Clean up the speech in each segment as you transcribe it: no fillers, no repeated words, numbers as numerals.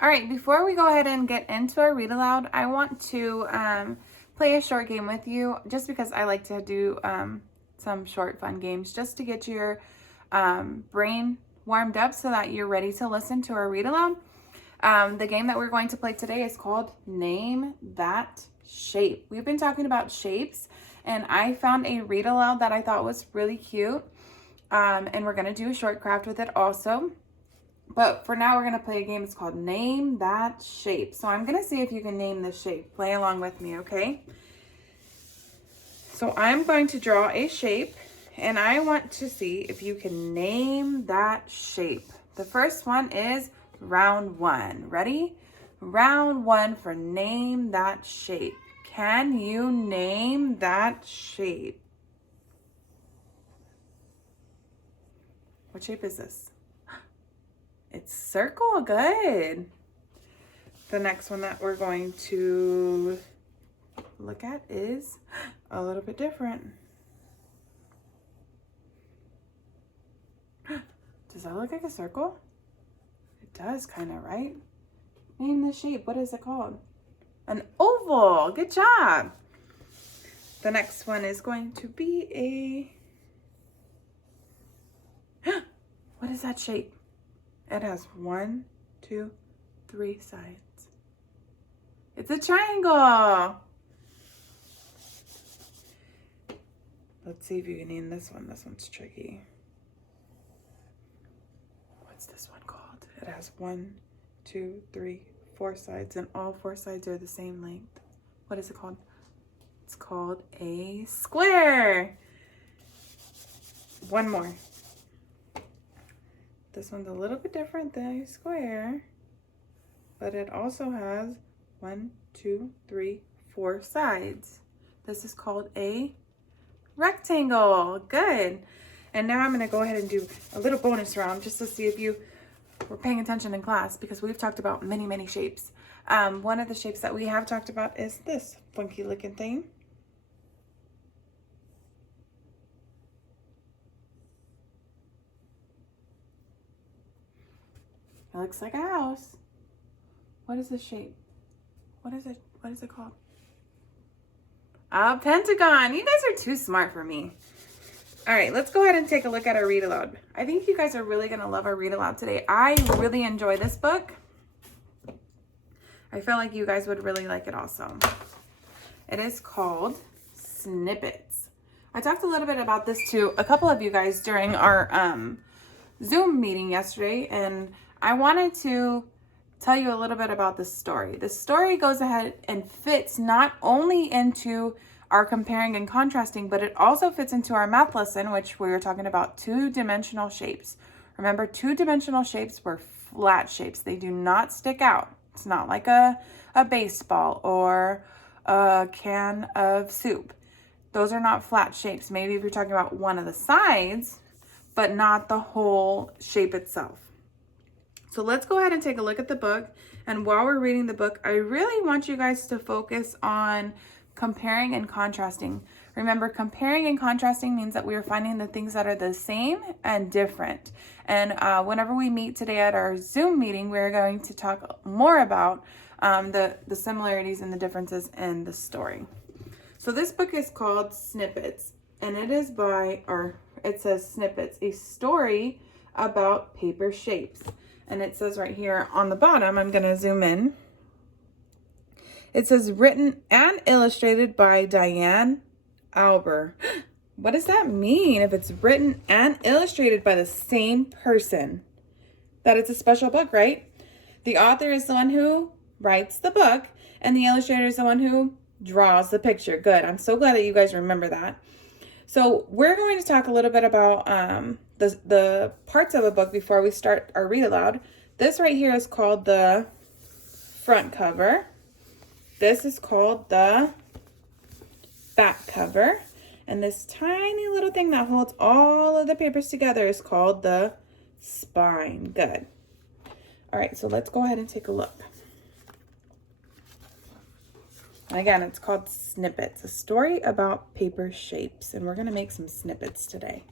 All right, before we go ahead and get into our read aloud, I want to play a short game with you just because I like to do some short fun games just to get your brain warmed up so that you're ready to listen to our read aloud. The game that we're going to play today is called Name That Shape. We've been talking about shapes, and I found a read aloud that I thought was really cute. And we're going to do a short craft with it also. But for now, we're going to play a game. It's called Name That Shape. So I'm going to see if you can name the shape. Play along with me, okay? So I'm going to draw a shape, and I want to see if you can name that shape. The first one is round one. Ready? Round one for name that shape. Can you name that shape? What shape is this? It's circle. Good. The next one that we're going to look at is a little bit different. Does that look like a circle? It does, kind of, right? Name the shape. What is it called? An oval. Good job. The next one is going to be a... What is that shape? It has 1, 2, 3 sides. It's a triangle. Let's see if you can name this one. This one's tricky. What's this one called? It has 1, 2, 3, 4 sides, and all 4 sides are the same length. What is it called? It's called a square. One more. This one's a little bit different than a square, but it also has 1, 2, 3, 4 sides. This is called a rectangle. Good. And now I'm going to go ahead and do a little bonus round just to see if you were paying attention in class, because we've talked about many, many shapes. One of the shapes that we have talked about is this funky looking thing. It looks like a house. What is the shape? What is it? What is it called? A pentagon. You guys are too smart for me. All right, let's go ahead and take a look at our read aloud. I think you guys are really going to love our read aloud today. I really enjoy this book. I feel like you guys would really like it also. It is called Snippets. I talked a little bit about this to a couple of you guys during our Zoom meeting yesterday, and I wanted to tell you a little bit about this story. The story goes ahead and fits not only into our comparing and contrasting, but it also fits into our math lesson, which we were talking about two-dimensional shapes. Remember, two-dimensional shapes were flat shapes. They do not stick out. It's not like a baseball or a can of soup. Those are not flat shapes. Maybe if you're talking about one of the sides, but not the whole shape itself. So let's go ahead and take a look at the book. And while we're reading the book, I really want you guys to focus on comparing and contrasting. Remember, comparing and contrasting means that we are finding the things that are the same and different. And whenever we meet today at our Zoom meeting, we're going to talk more about the similarities and the differences in the story. So this book is called Snippets, and it is by, or it says Snippets, a story about paper shapes. And it says right here on the bottom, I'm going to zoom in. It says written and illustrated by Diane Alber. What does that mean if it's written and illustrated by the same person? That it's a special book, right? The author is the one who writes the book, and the illustrator is the one who draws the picture. Good. I'm so glad that you guys remember that. So we're going to talk a little bit about the parts of a book before we start our read aloud. This right here is called the front cover. This is called the back cover. And this tiny little thing that holds all of the papers together is called the spine. Good. All right, so let's go ahead and take a look. Again, it's called Snippets, a story about paper shapes. And we're going to make some snippets today.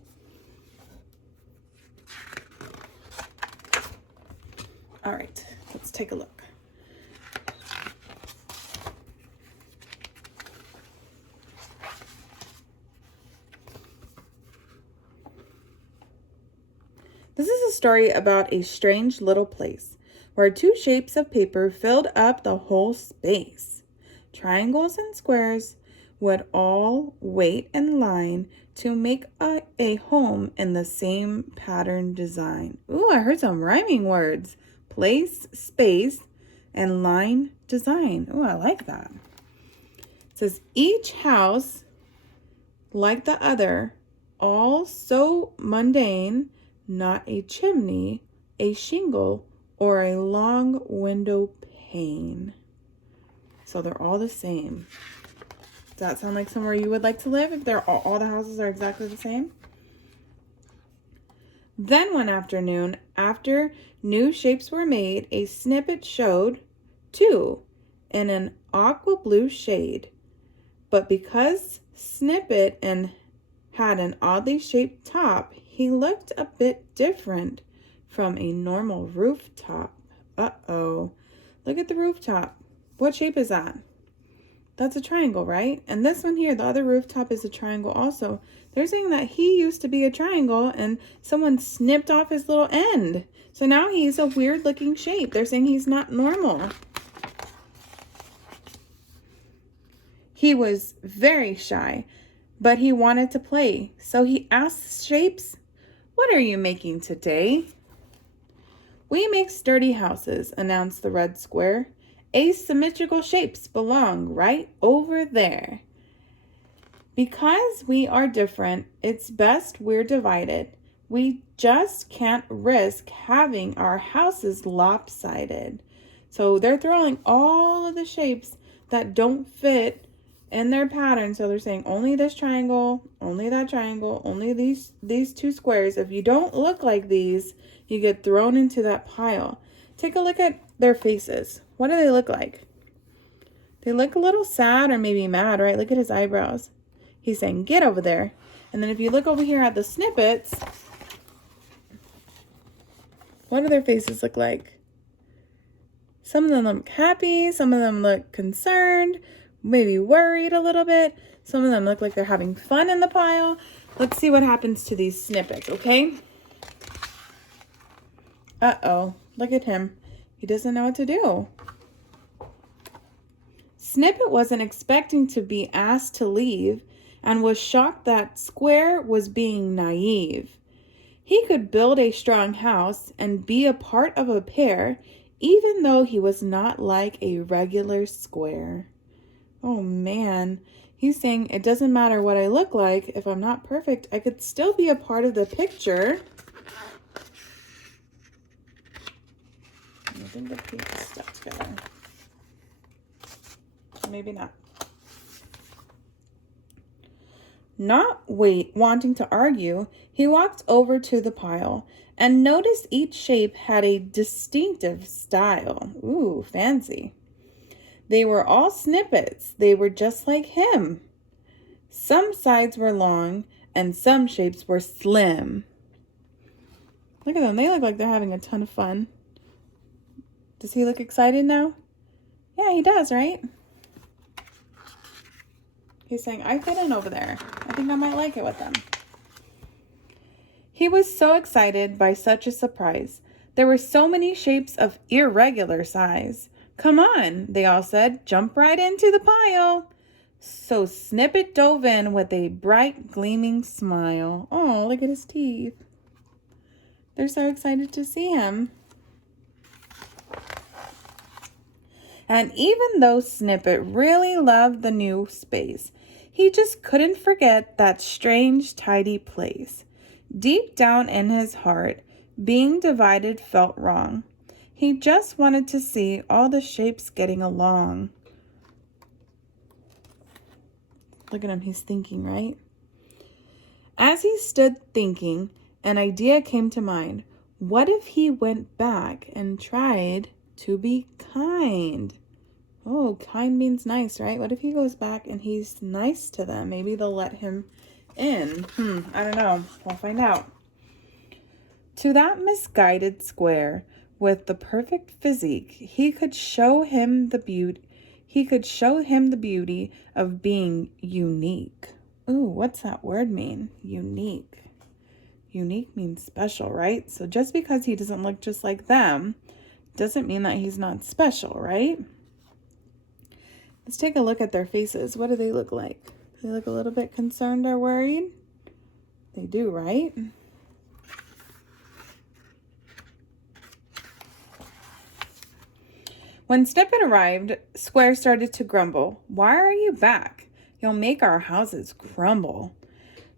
All right, Let's take a look. This is a story about a strange little place where two shapes of paper filled up the whole space. Triangles and squares would all wait in line to make a home in the same pattern design. Ooh, I heard some rhyming words. Place, space, and line design. Ooh, I like that. It says each house like the other, all so mundane, not a chimney, a shingle, or a long window pane. So they're all the same. Does that sound like somewhere you would like to live if they're all the houses are exactly the same? Then one afternoon, after new shapes were made, a snippet showed, too, in an aqua blue shade. But because Snippet had an oddly shaped top, he looked a bit different from a normal rooftop. Uh-oh. Look at the rooftop. What shape is that? That's a triangle, right? And this one here, the other rooftop, is a triangle also. They're saying that he used to be a triangle and someone snipped off his little end. So now he's a weird looking shape. They're saying he's not normal. He was very shy, but he wanted to play. So he asked shapes, "What are you making today?" "We make sturdy houses," announced the red square. "Asymmetrical shapes belong right over there. Because we are different, it's best we're divided. We just can't risk having our houses lopsided." So they're throwing all of the shapes that don't fit in their pattern. So they're saying only this triangle, only that triangle, only these two squares. If you don't look like these, you get thrown into that pile. Take a look at their faces. What do they look like? They look a little sad or maybe mad, right? Look at his eyebrows. He's saying, "Get over there." And then if you look over here at the snippets, what do their faces look like? Some of them look happy. Some of them look concerned, maybe worried a little bit. Some of them look like they're having fun in the pile. Let's see what happens to these snippets, okay? Uh-oh, look at him. He doesn't know what to do. Snippet wasn't expecting to be asked to leave and was shocked that Square was being naive. He could build a strong house and be a part of a pair, even though he was not like a regular square. Oh man, he's saying it doesn't matter what I look like. If I'm not perfect, I could still be a part of the picture. I think the piece is stuck together. Maybe not. Not wanting to argue, he walked over to the pile and noticed each shape had a distinctive style. Ooh, fancy. They were all snippets. They were just like him. Some sides were long and some shapes were slim. Look at them. They look like they're having a ton of fun. Does he look excited now? Yeah, he does, right? He's saying, "I fit in over there. I think I might like it with them." He was so excited by such a surprise. There were so many shapes of irregular size. "Come on," they all said. "Jump right into the pile." So Snippet dove in with a bright, gleaming smile. Oh, look at his teeth. They're so excited to see him. And even though Snippet really loved the new space, he just couldn't forget that strange, tidy place. Deep down in his heart, being divided felt wrong. He just wanted to see all the shapes getting along. Look at him, he's thinking, right? As he stood thinking, an idea came to mind. What if he went back and tried to be kind? Oh, kind means nice, right? What if he goes back and he's nice to them? Maybe they'll let him in. I don't know. We'll find out. To that misguided square, with the perfect physique, he could show him the beauty. He could show him the beauty of being unique. Ooh, what's that word mean? Unique. Unique means special, right? So just because he doesn't look just like them doesn't mean that he's not special, right? Let's take a look at their faces. What do they look like? Do they look a little bit concerned or worried? They do, right? When Snippet arrived, Square started to grumble. Why are you back? You'll make our houses crumble.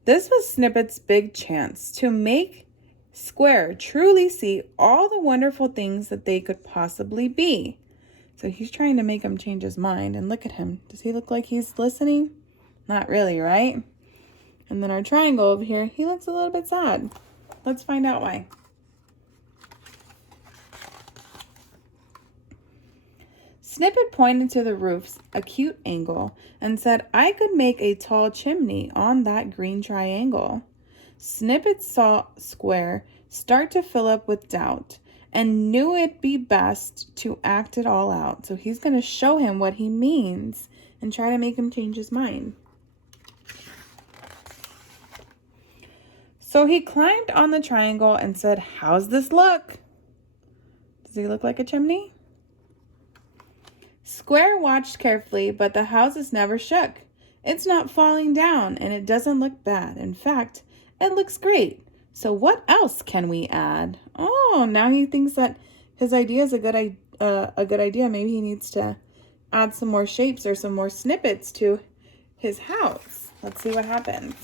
This was Snippet's big chance to make Square truly see all the wonderful things that they could possibly be. So he's trying to make him change his mind. And look at him. Does he look like he's listening? Not really, right? And then our triangle over here, he looks a little bit sad. Let's find out why. Snippet pointed to the roof's acute angle and said, I could make a tall chimney on that green triangle. Snippet saw Square start to fill up with doubt and knew it'd be best to act it all out. So he's going to show him what he means and try to make him change his mind. So he climbed on the triangle and said, how's this look? Does he look like a chimney? Square watched carefully, but the houses never shook. It's not falling down, and it doesn't look bad. In fact, it looks great. So what else can we add? Oh, now he thinks that his idea is a good idea. Maybe he needs to add some more shapes or some more snippets to his house. Let's see what happens.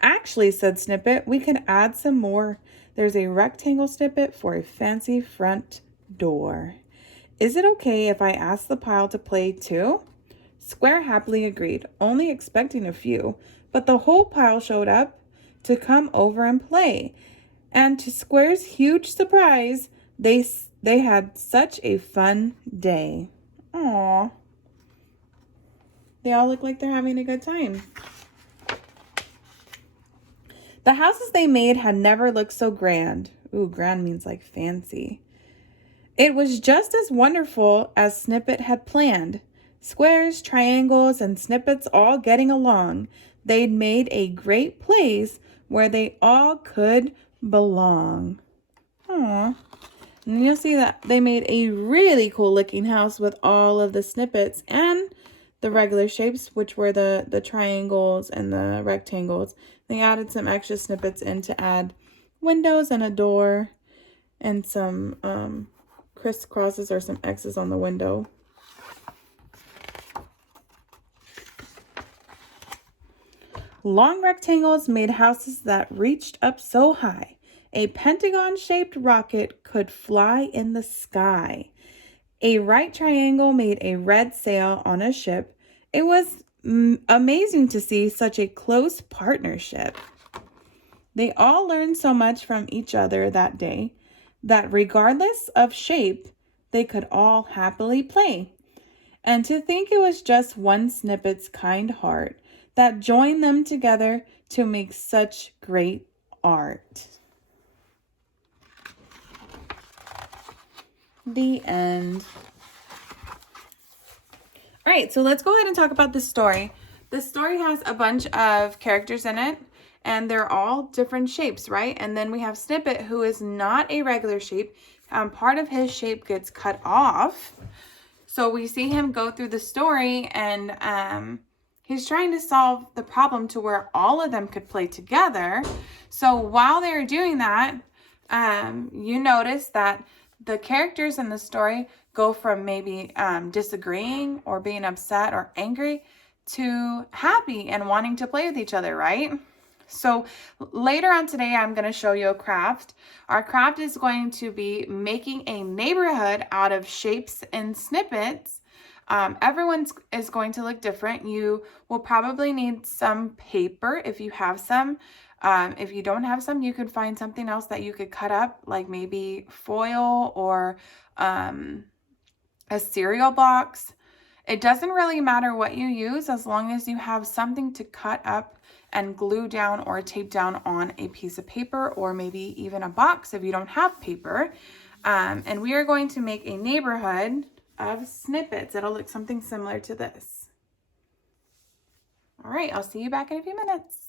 Actually, said Snippet, we could add some more. There's a rectangle snippet for a fancy front door. Is it okay if I ask the pile to play too? Square happily agreed, only expecting a few, but the whole pile showed up to come over and play. And to Square's huge surprise, they had such a fun day. Aww. They all look like they're having a good time. The houses they made had never looked so grand. Ooh, grand means like fancy. It was just as wonderful as Snippet had planned. Squares, triangles, and snippets all getting along. They'd made a great place where they all could belong. Aww. And you'll see that they made a really cool looking house with all of the snippets and the regular shapes, which were the triangles and the rectangles. They added some extra snippets in to add windows and a door and some crisscrosses or some X's on the window. Long rectangles made houses that reached up so high. A pentagon-shaped rocket could fly in the sky. A right triangle made a red sail on a ship. It was amazing to see such a close partnership. They all learned so much from each other that day that regardless of shape, they could all happily play. And to think it was just one Snippet's kind heart that joined them together to make such great art. The end. All right, so let's go ahead and talk about this story. This story has a bunch of characters in it, and they're all different shapes, right? And then we have Snippet, who is not a regular shape. Part of his shape gets cut off. So we see him go through the story, and he's trying to solve the problem to where all of them could play together. So while they're doing that, you notice that the characters in the story go from maybe disagreeing or being upset or angry to happy and wanting to play with each other, right? So later on today, I'm going to show you a craft. Our craft is going to be making a neighborhood out of shapes and snippets. Everyone's is going to look different. You will probably need some paper if you have some. If you don't have some, you could find something else that you could cut up, like maybe foil or a cereal box. It doesn't really matter what you use as long as you have something to cut up and glue down or tape down on a piece of paper, or maybe even a box if you don't have paper. And we are going to make a neighborhood of snippets. It'll look something similar to this. All right, I'll see you back in a few minutes.